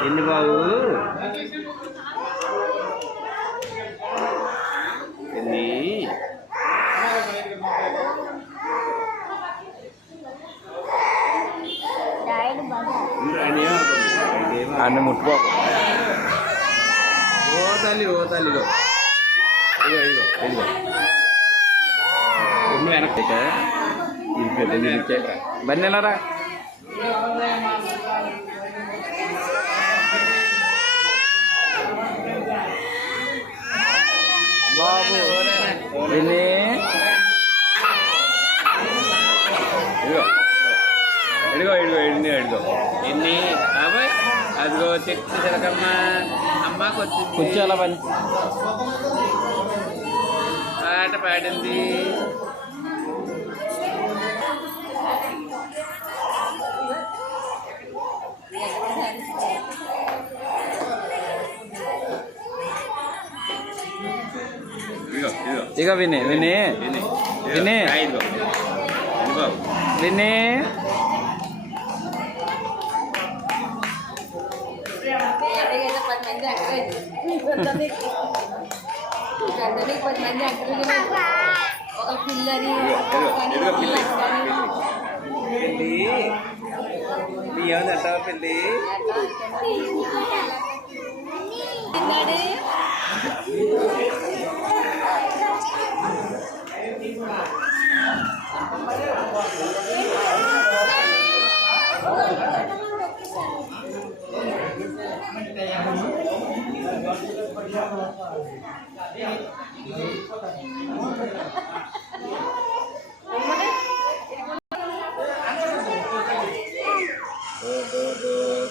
ఎన్ని బాబు ఎన్ని అన్ని ముట్టుకో ఓ తల్లిలో ఇదిగో ఇదిగో ఇదిగో ఎన్ని వెనక్కి బన్నెలరా బాబు ఎన్ని ఇదిగో ఇదిగో ఇదిగో ఎన్ని ఇదిగో ఎన్ని బాబాయ్ అదిగో చెట్టు చిలకమ్మ అమ్మకి వచ్చింది కూర్చోాల పని పాట పాడింది ఇదిగో ఇదిగో ఇక విని విని విని విని ఇదిగో ఇదిగో విని ఒక పిల్లని ఇదిగో పిల్లి పిల్లి ఏమైంది అంటావా పిల్లి తిన్నాడు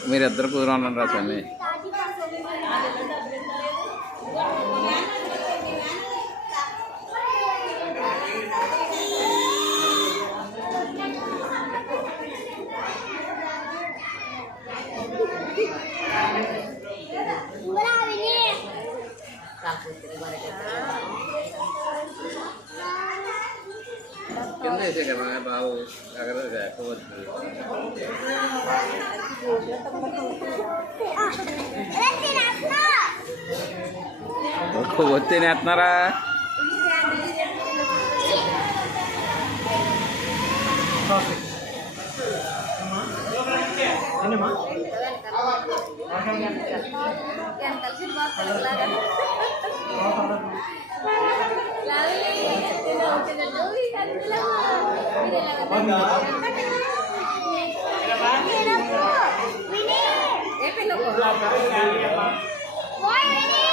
మీరిద్దరు కుదరని రా స్వామి కింద వేసే కదా బాబు అక్కడ ఎక్కువచ్చు ఒత్తి నేస్తున్నారా ఏ